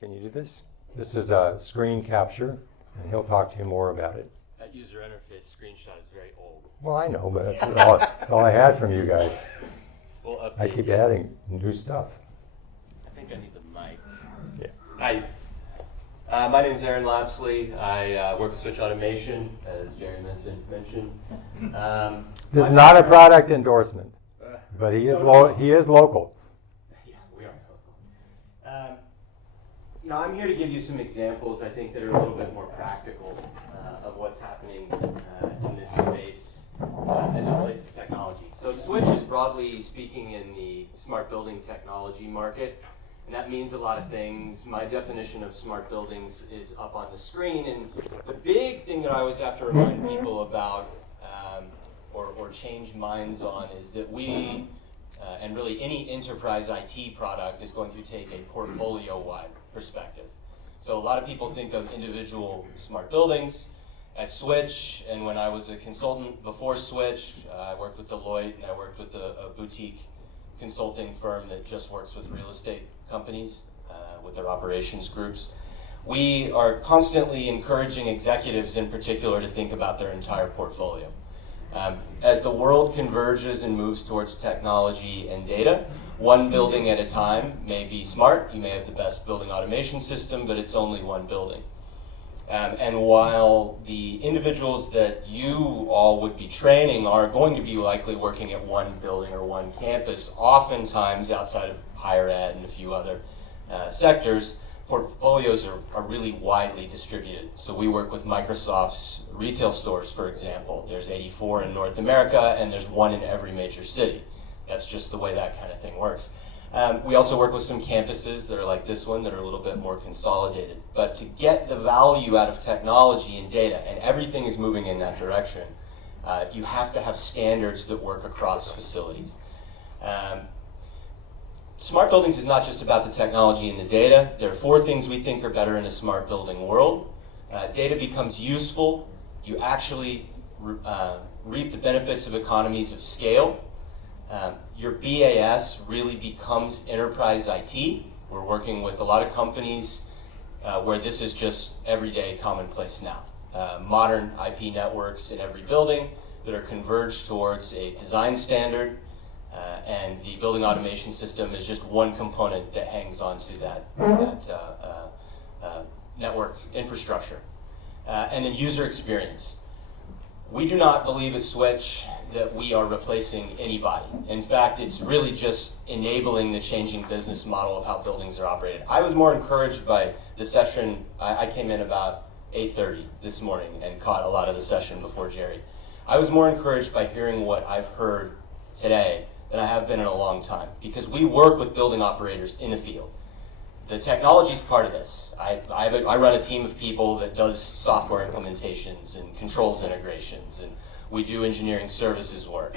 Can you do this? This is a screen capture, and he'll talk to you more about it. That user interface screenshot is very old. Well, I know, but that's all I had from you guys. We'll I keep adding new stuff. I think I need the mic. Yeah. Hi. My name is Aaron Lapsley. I work with Switch Automation, as Jerry mentioned. This is not a product endorsement, but he is local. Yeah, we are local. I'm here to give you some examples, I think, that are a little bit more practical of what's happening in this space as it relates to technology. So Switch is broadly speaking in the smart building technology market. And that means a lot of things. My definition of smart buildings is up on the screen. And the big thing that I always have to remind people about or change minds on is that we, and really any enterprise IT product, is going to take a portfolio-wide perspective. So a lot of people think of individual smart buildings. At Switch, and when I was a consultant before Switch, I worked with Deloitte, and I worked with a boutique consulting firm that just works with real estate companies, with their operations groups. We are constantly encouraging executives in particular to think about their entire portfolio. As the world converges and moves towards technology and data, one building at a time may be smart. You may have the best building automation system, but it's only one building. And while the individuals that you all would be training are going to be likely working at one building or one campus, oftentimes outside of higher ed and a few other sectors, portfolios are really widely distributed. So we work with Microsoft's retail stores, for example. There's 84 in North America, and there's one in every major city. That's just the way that kind of thing works. We also work with some campuses that are like this one that are a little bit more consolidated. But to get the value out of technology and data, and everything is moving in that direction, you have to have standards that work across facilities. Smart buildings is not just about the technology and the data. There are 4 things we think are better in a smart building world. Data becomes useful. You actually reap the benefits of economies of scale. Your BAS really becomes enterprise IT. We're working with a lot of companies where this is just everyday commonplace now. Modern IP networks in every building that are converged towards a design standard, and the building automation system is just one component that hangs onto that network infrastructure. And then user experience. We do not believe at Switch that we are replacing anybody. In fact, it's really just enabling the changing business model of how buildings are operated. I was more encouraged by the session. I came in about 8:30 this morning and caught a lot of the session before Jerry. I was more encouraged by hearing what I've heard today than I have been in a long time, because we work with building operators in the field. The technology is part of this. I run a team of people that does software implementations and controls integrations, and we do engineering services work,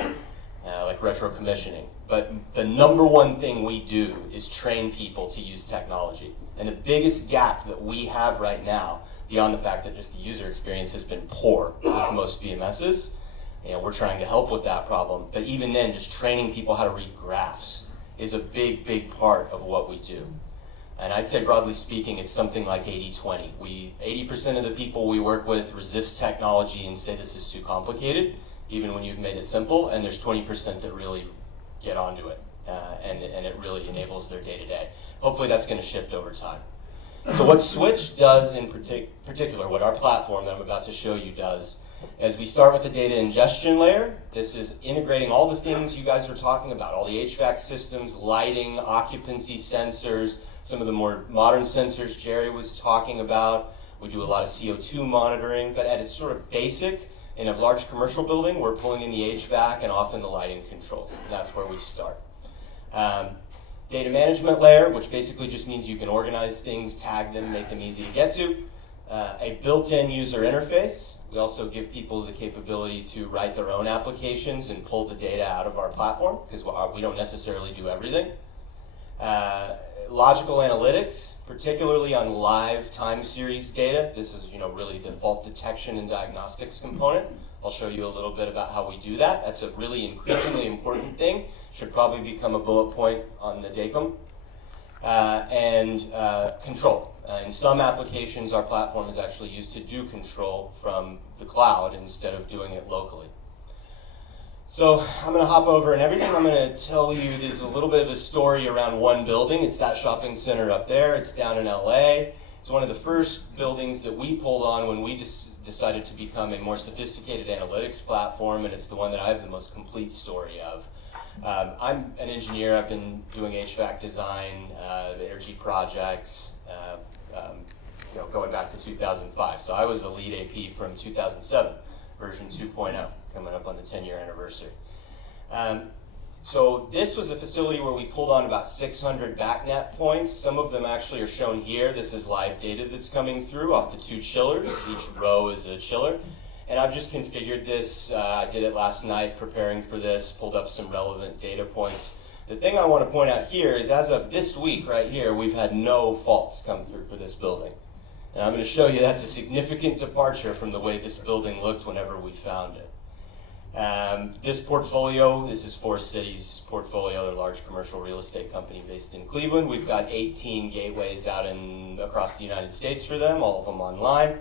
like retro commissioning. But the number one thing we do is train people to use technology. And the biggest gap that we have right now, beyond the fact that just the user experience has been poor with most BMSs, we're trying to help with that problem. But even then, just training people how to read graphs is a big, big part of what we do. And I'd say, broadly speaking, it's something like 80-20. 80% of the people we work with resist technology and say this is too complicated, even when you've made it simple, and there's 20% that really get onto it, and it really enables their day-to-day. Hopefully that's going to shift over time. So what Switch does in particular, what our platform that I'm about to show you does, as we start with the data ingestion layer, this is integrating all the things you guys were talking about, all the HVAC systems, lighting, occupancy sensors, some of the more modern sensors Jerry was talking about. We do a lot of CO2 monitoring, but at its sort of basic, in a large commercial building, we're pulling in the HVAC and often the lighting controls. That's where we start. Data management layer, which basically just means you can organize things, tag them, make them easy to get to. A built-in user interface. We also give people the capability to write their own applications and pull the data out of our platform, because we don't necessarily do everything. Logical analytics, particularly on live time series data. This is really the fault detection and diagnostics component. I'll show you a little bit about how we do that. That's a really increasingly important thing. Should probably become a bullet point on the DACM. and control. In some applications, our platform is actually used to do control from the cloud instead of doing it locally. So I'm going to hop over, and everything I'm going to tell you is a little bit of a story around one building. It's that shopping center up there. It's down in LA. It's one of the first buildings that we pulled on when we decided to become a more sophisticated analytics platform, and it's the one that I have the most complete story of. I'm an engineer. I've been doing HVAC design, energy projects, going back to 2005. So I was a lead AP from 2007, version 2.0, coming up on the 10-year anniversary. So this was a facility where we pulled on about 600 BACnet points. Some of them actually are shown here. This is live data that's coming through off the 2 chillers. Each row is a chiller. And I've just configured this. I did it last night preparing for this, pulled up some relevant data points. The thing I want to point out here is as of this week right here, we've had no faults come through for this building. And I'm going to show you that's a significant departure from the way this building looked whenever we found it. This portfolio, this is Forest City's portfolio. They're a large commercial real estate company based in Cleveland. We've got 18 gateways out across the United States for them, all of them online.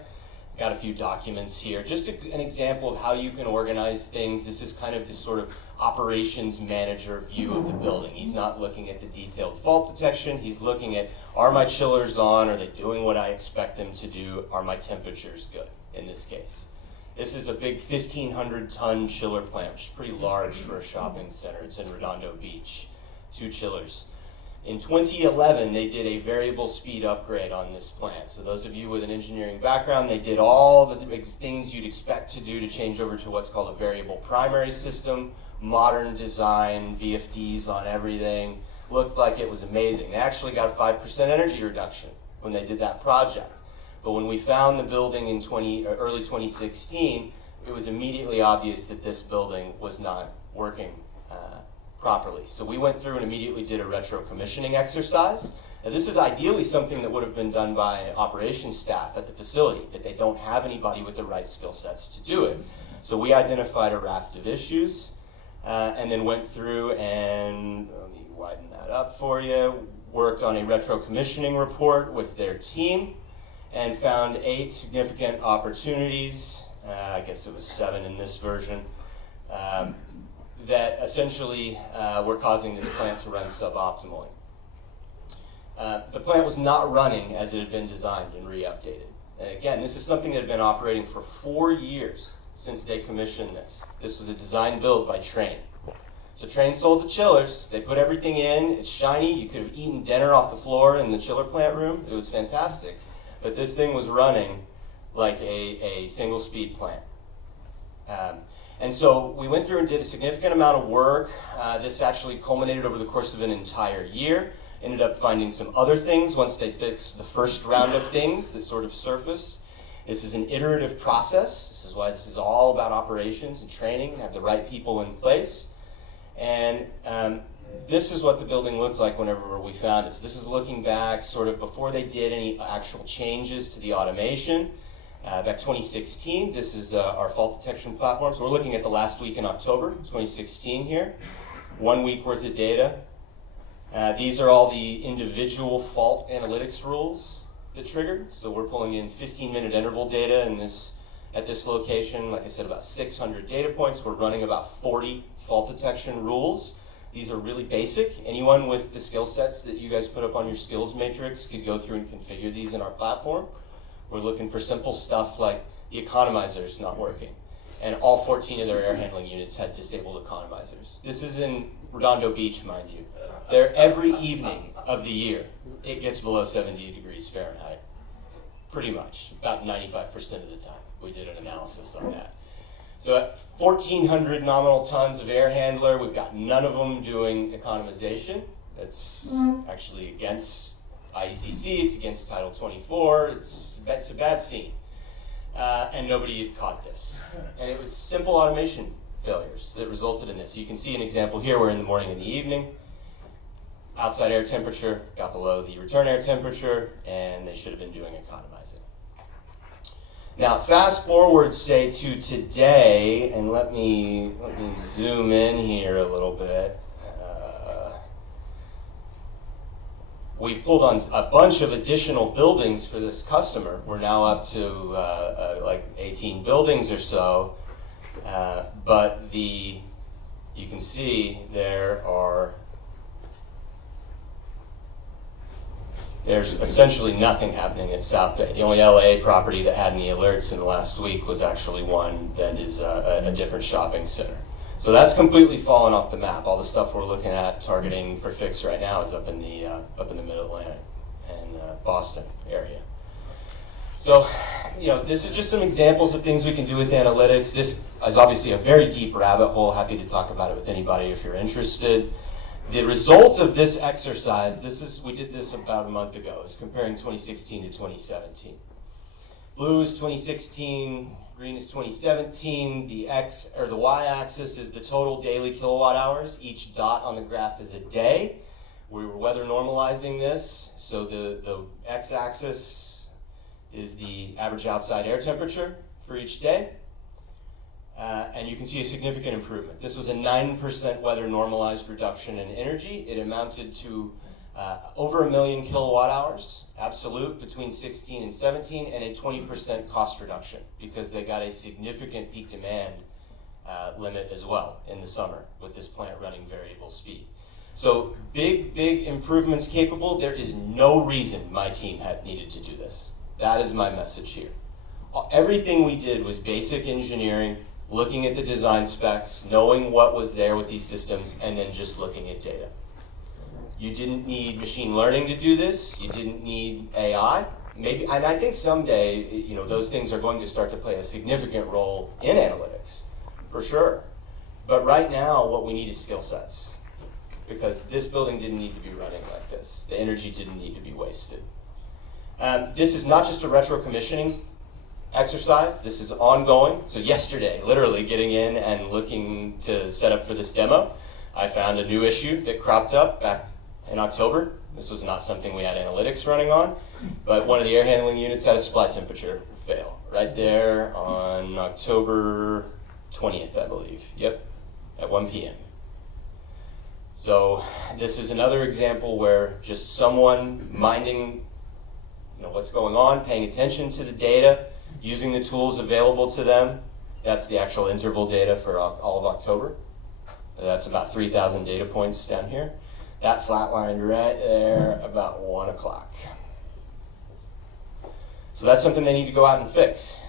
Got a few documents here. Just an example of how you can organize things. This is kind of this sort of operations manager view of the building. He's not looking at the detailed fault detection. He's looking at, are my chillers on? Are they doing what I expect them to do? Are my temperatures good in this case? This is a big 1,500-ton chiller plant, which is pretty large for a shopping center. It's in Redondo Beach, 2 chillers. In 2011, they did a variable speed upgrade on this plant. So those of you with an engineering background, they did all the things you'd expect to do to change over to what's called a variable primary system, modern design, VFDs on everything. Looked like it was amazing. They actually got a 5% energy reduction when they did that project. But when we found the building in early 2016, it was immediately obvious that this building was not working properly. So we went through and immediately did a retro commissioning exercise. Now this is ideally something that would have been done by operations staff at the facility, but they don't have anybody with the right skill sets to do it. So we identified a raft of issues and then went through and, let me widen that up for you, worked on a retro commissioning report with their team and found 8 significant opportunities, I guess it was 7 in this version, that essentially were causing this plant to run suboptimally. The plant was not running as it had been designed and re-updated. And again, this is something that had been operating for 4 years since they commissioned this. This was a design build by Trane. So Trane sold the chillers. They put everything in. It's shiny. You could have eaten dinner off the floor in the chiller plant room. It was fantastic. But this thing was running like a single speed plant. And so we went through and did a significant amount of work. This actually culminated over the course of an entire year. Ended up finding some other things once they fixed the first round of things that sort of surfaced. This is an iterative process. This is why this is all about operations and training and have the right people in place. And this is what the building looked like whenever we found it. So this is looking back sort of before they did any actual changes to the automation. Back 2016, this is our fault detection platform. So we're looking at the last week in October 2016 here. 1 week worth of data. These are all the individual fault analytics rules that triggered. So we're pulling in 15-minute interval data at this location. Like I said, about 600 data points. We're running about 40 fault detection rules. These are really basic. Anyone with the skill sets that you guys put up on your skills matrix could go through and configure these in our platform. We're looking for simple stuff like the economizers not working. And all 14 of their air handling units had disabled economizers. This is in Redondo Beach, mind you. There, every evening of the year, it gets below 70 degrees Fahrenheit. Pretty much, about 95% of the time. We did an analysis on that. So at 1,400 nominal tons of air handler, we've got none of them doing economization. That's actually against IECC, it's against Title 24, it's a bad scene. And nobody had caught this. And it was simple automation failures that resulted in this. So you can see an example here where in the morning and the evening, outside air temperature got below the return air temperature, and they should have been doing economizing. Now, fast forward, say, to today, and let me zoom in here a little bit. We've pulled on a bunch of additional buildings for this customer. We're now up to like 18 buildings or so, but you can see there's essentially nothing happening at South Bay. The only LA property that had any alerts in the last week was actually one that is a different shopping center. So that's completely fallen off the map. All the stuff we're looking at targeting for fix right now is up in the Mid-Atlantic and Boston area. So, this is just some examples of things we can do with analytics. This is obviously a very deep rabbit hole. Happy to talk about it with anybody if you're interested. The result of this exercise, we did this about a month ago, is comparing 2016 to 2017. Blue is 2016, green is 2017. The y-axis is the total daily kilowatt hours. Each dot on the graph is a day. We were weather normalizing this, so the x-axis is the average outside air temperature for each day. And you can see a significant improvement. This was a 9% weather normalized reduction in energy. It amounted to over 1 million kilowatt hours, absolute, between 16 and 17, and a 20% cost reduction because they got a significant peak demand limit as well in the summer with this plant running variable speed. So big improvements capable. There is no reason my team had needed to do this. That is my message here. Everything we did was basic engineering, looking at the design specs, knowing what was there with these systems, and then just looking at data. You didn't need machine learning to do this. You didn't need AI. Maybe, and I think someday, those things are going to start to play a significant role in analytics, for sure. But right now, what we need is skill sets, because this building didn't need to be running like this. The energy didn't need to be wasted. This is not just a retro commissioning exercise. This is ongoing. So yesterday, literally getting in and looking to set up for this demo, I found a new issue that cropped up back in October. This was not something we had analytics running on, but one of the air handling units had a supply temperature fail right there on October 20th, I believe. Yep, at 1 p.m. So this is another example where just someone minding what's going on, paying attention to the data, using the tools available to them. That's the actual interval data for all of October. That's about 3,000 data points down here. That flatlined right there about 1 o'clock. So that's something they need to go out and fix.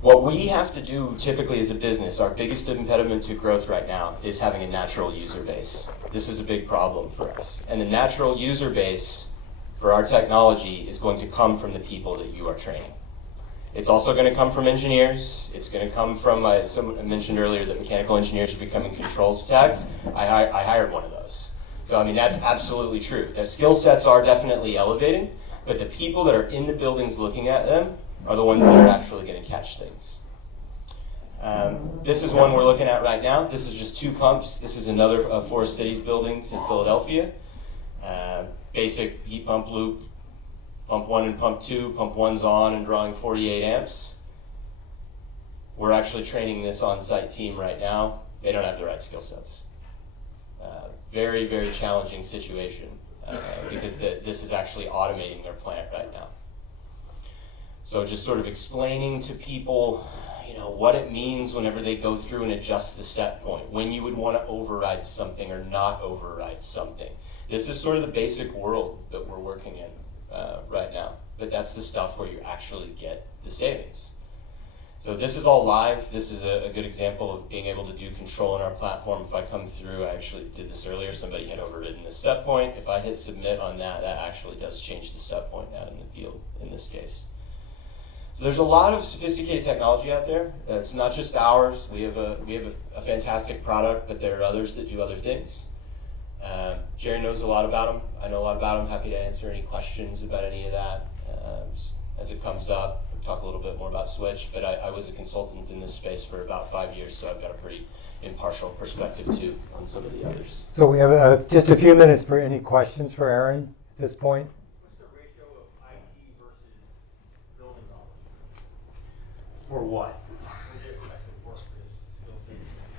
What we have to do typically as a business, our biggest impediment to growth right now is having a natural user base. This is a big problem for us. And the natural user base for our technology is going to come from the people that you are training. It's also going to come from engineers. It's going to come from, someone mentioned earlier that mechanical engineers are becoming controls techs. I hired one of those. So, that's absolutely true. Their skill sets are definitely elevating, but the people that are in the buildings looking at them are the ones that are actually going to catch things. This is one we're looking at right now. This is just 2 pumps. This is another of Forest Cities buildings in Philadelphia. Basic heat pump loop, pump 1 and pump 2. Pump 1's on and drawing 48 amps. We're actually training this on-site team right now. They don't have the right skill sets. Very, very challenging situation because this is actually automating their plant right now. So just sort of explaining to people, what it means whenever they go through and adjust the set point, when you would want to override something or not override something. This is sort of the basic world that we're working in right now, but that's the stuff where you actually get the savings. So this is all live. This is a good example of being able to do control in our platform. If I come through, I actually did this earlier, somebody had overridden the set point. If I hit submit on that, that actually does change the set point out in the field in this case. So there's a lot of sophisticated technology out there. It's not just ours. We have a fantastic product, but there are others that do other things. Jerry knows a lot about them. I know a lot about them. Happy to answer any questions about any of that as it comes up. We'll talk a little bit more about Switch, but I was a consultant in this space for about 5 years, so I've got a pretty impartial perspective too on some of the others. So we have just a few minutes for any questions for Aaron at this point. For what?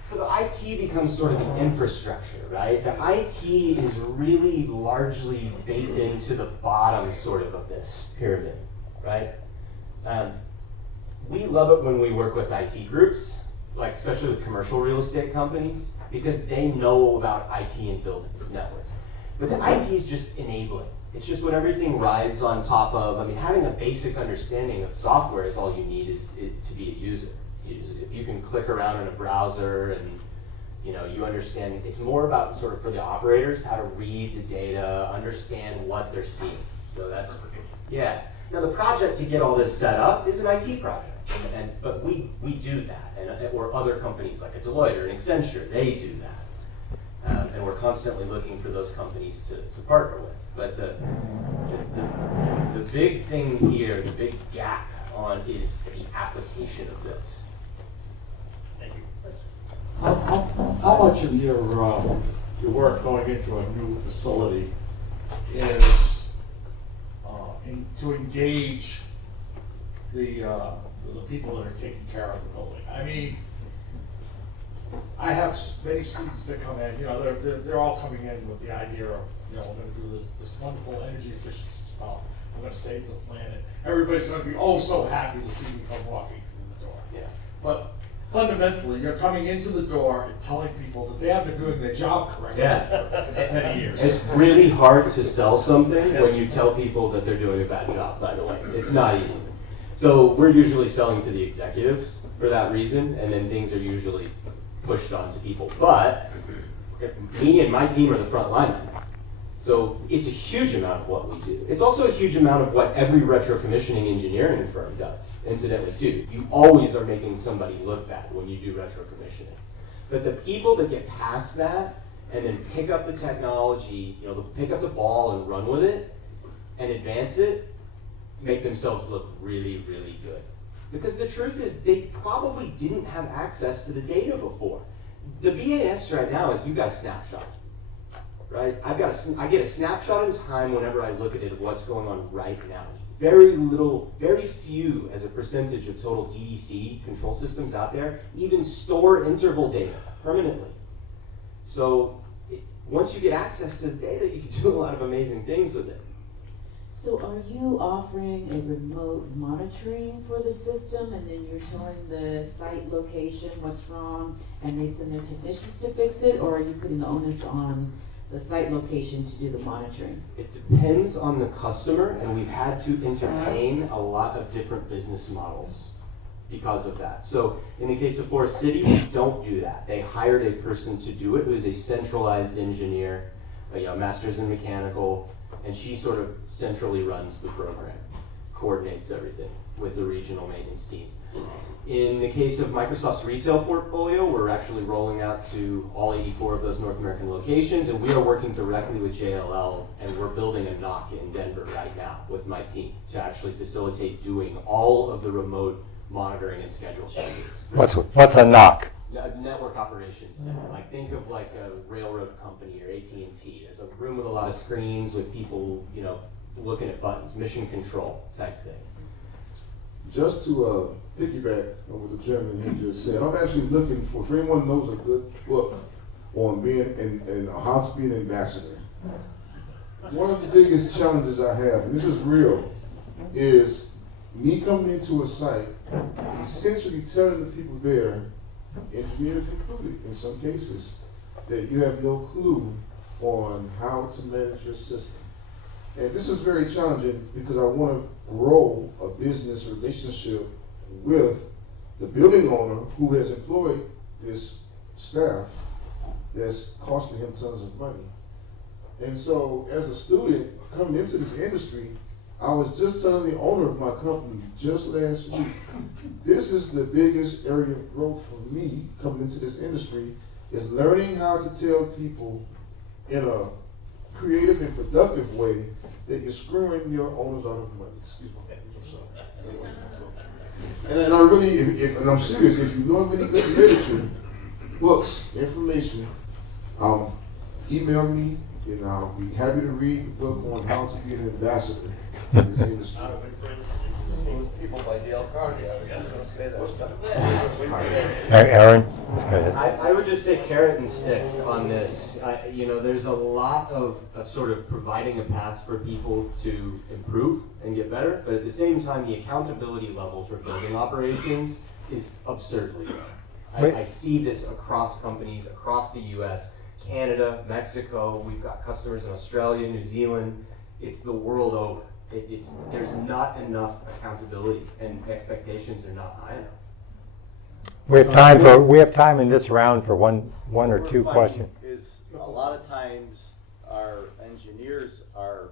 So the IT IT becomes sort of the infrastructure, right? The IT is really largely baked into the bottom sort of this pyramid, right? We love it when we work with IT groups, like especially with commercial real estate companies, because they know about IT and buildings, networks. But the IT is just enabling. It's just what everything rides on top of. I mean, having a basic understanding of software is all you need to be a user. If you can click around in a browser and you understand, it's more about sort of for the operators how to read the data, understand what they're seeing. So that's, yeah. Now the project to get all this set up is an IT project, but we do that, or other companies like a Deloitte or an Accenture, they do that. And we're constantly looking for those companies to partner with. But the big thing here, the big gap is the application of this. Thank you. How much of your work going into a new facility is to engage the people that are taking care of the building? I mean, I have many students that come in, they're all coming in with the idea of, we're going to do this wonderful energy efficiency stuff. We're going to save the planet. Everybody's going to be so happy to see me come walking through the door. Yeah. But fundamentally, you're coming into the door and telling people that they haven't been doing their job correctly for many years. It's really hard to sell something when you tell people that they're doing a bad job, by the way. It's not easy. So we're usually selling to the executives for that reason, and then things are usually pushed on to people. But me and my team are the front line on that. So it's a huge amount of what we do. It's also a huge amount of what every retro-commissioning engineering firm does, incidentally, too. You always are making somebody look bad when you do retro-commissioning. But the people that get past that and then pick up the technology, they'll pick up the ball and run with it and advance it, make themselves look really, really good. Because the truth is, they probably didn't have access to the data before. The BAS right now is you got a snapshot. Right? I get a snapshot in time whenever I look at it of what's going on right now. Very little, very few as a percentage of total DEC control systems out there even store interval data permanently. So once you get access to the data, you can do a lot of amazing things with it. So are you offering a remote monitoring for the system, and then you're telling the site location what's wrong and they send their technicians to fix it, or are you putting the onus on the site location to do the monitoring? It depends on the customer, and we've had to entertain a lot of different business models because of that. So in the case of Forest City, we don't do that. They hired a person to do it who is a centralized engineer, a master's in mechanical, and she sort of centrally runs the program, coordinates everything with the regional maintenance team. In the case of Microsoft's retail portfolio, we're actually rolling out to all 84 of those North American locations, and we are working directly with JLL, and we're building a NOC in Denver right now with my team to actually facilitate doing all of the remote monitoring and schedule changes. What's a knock? Network operations center. Like think of like a railroad company or AT&T. There's a room with a lot of screens with people, looking at buttons, mission control type thing. Just to piggyback on what the gentleman here just said, I'm actually looking for, if anyone knows a good book on being and how to be an ambassador. One of the biggest challenges I have, and this is real, is me coming into a site, essentially telling the people there, engineers included in some cases, that you have no clue on how to manage your system. And this is very challenging because I want to grow a business relationship with the building owner who has employed this staff that's costing him tons of money. And so as a student coming into this industry, I was just telling the owner of my company just last week, this is the biggest area of growth for me coming into this industry, is learning how to tell people in a creative and productive way that you're screwing your owners out of money. Excuse me. And I really, and I'm serious, if you know of any good literature, books, information, email me and I'll be happy to read the book on how to be an ambassador in this industry. People by Dale Carnegie, I was just going to say that. Aaron? Let's go ahead. I would just say carrot and stick on this. There's a lot of sort of providing a path for people to improve and get better, but at the same time, the accountability level for building operations is absurdly low. I see this across companies, across the US, Canada, Mexico. We've got customers in Australia, New Zealand. It's the world over. There's not enough accountability, and expectations are not high enough. We have time in this round for one or two questions. Is a lot of times our engineers are,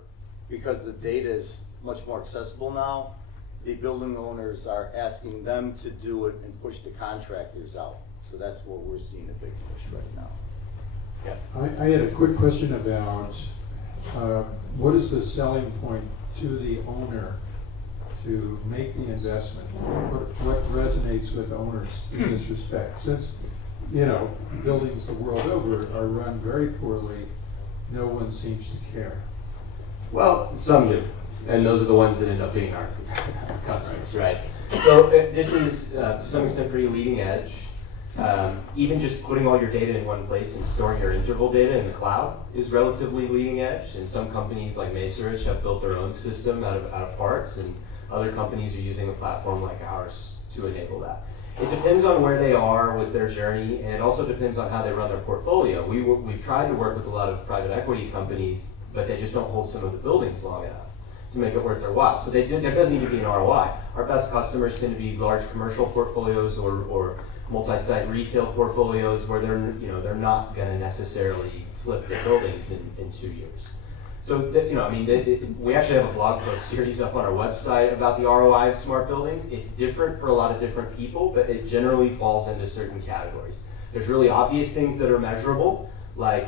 because the data is much more accessible now, the building owners are asking them to do it and push the contractors out. So that's what we're seeing a big push right now. Yeah. I had a quick question about what is the selling point to the owner to make the investment? What resonates with owners in this respect? Since, buildings the world over are run very poorly, no one seems to care. Well, some do, and those are the ones that end up being our customers, right? So this is, to some extent, pretty leading edge. Even just putting all your data in one place and storing your interval data in the cloud is relatively leading edge. And some companies like Macerich have built their own system out of parts, and other companies are using a platform like ours to enable that. It depends on where they are with their journey, and it also depends on how they run their portfolio. We've tried to work with a lot of private equity companies, but they just don't hold some of the buildings long enough to make it worth their while. So there does need to be an ROI. Our best customers tend to be large commercial portfolios or multi-site retail portfolios where they're not going to necessarily flip their buildings in 2 years. So we actually have a blog post series up on our website about the ROI of smart buildings. It's different for a lot of different people, but it generally falls into certain categories. There's really obvious things that are measurable, like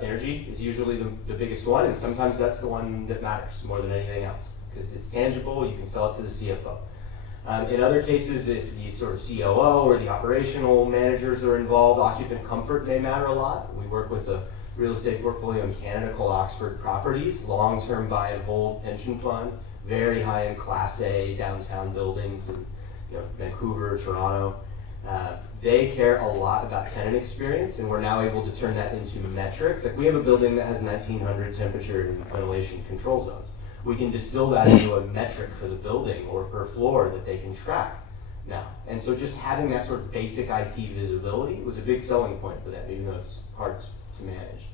energy is usually the biggest one, and sometimes that's the one that matters more than anything else because it's tangible. You can sell it to the CFO. In other cases, if the sort of COO or the operational managers are involved, occupant comfort may matter a lot. We work with a real estate portfolio in Canada called Oxford Properties, long-term buy and hold pension fund, very high-end Class A downtown buildings in Vancouver, Toronto. They care a lot about tenant experience, and we're now able to turn that into metrics. Like we have a building that has 1900 temperature and ventilation control zones. We can distill that into a metric for the building or per floor that they can track now. And so just having that sort of basic IT visibility was a big selling point for them, even though it's hard to manage.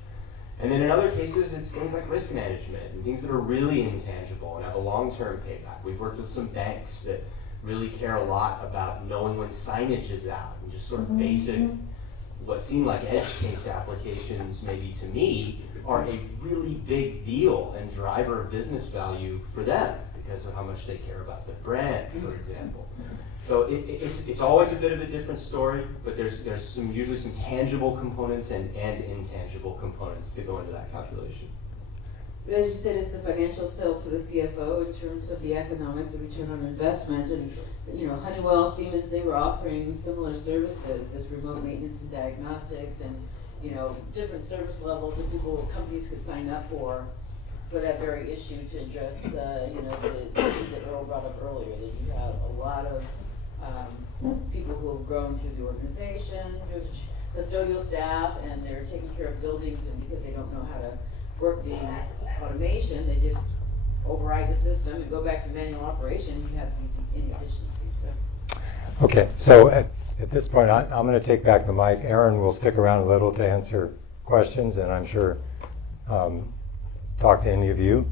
And then in other cases, it's things like risk management and things that are really intangible and have a long-term payback. We've worked with some banks that really care a lot about knowing when signage is out and just sort of basic, what seem like edge case applications maybe to me are a really big deal and driver of business value for them because of how much they care about the brand, for example. So it's always a bit of a different story, but there's usually some tangible components and intangible components that go into that calculation. But as you said, it's a financial sell to the CFO in terms of the economics of return on investment. And Honeywell, Siemens, they were offering similar services as remote maintenance and diagnostics, and different service levels that companies could sign up for that very issue to address the issue that Earl brought up earlier, that you have a lot of people who have grown through the organization, custodial staff, and they're taking care of buildings, and because they don't know how to work the automation, they just override the system and go back to manual operation. You have these inefficiencies. So. Okay, so at this point, I'm going to take back the mic. Aaron will stick around a little to answer questions, and I'm sure talk to any of you.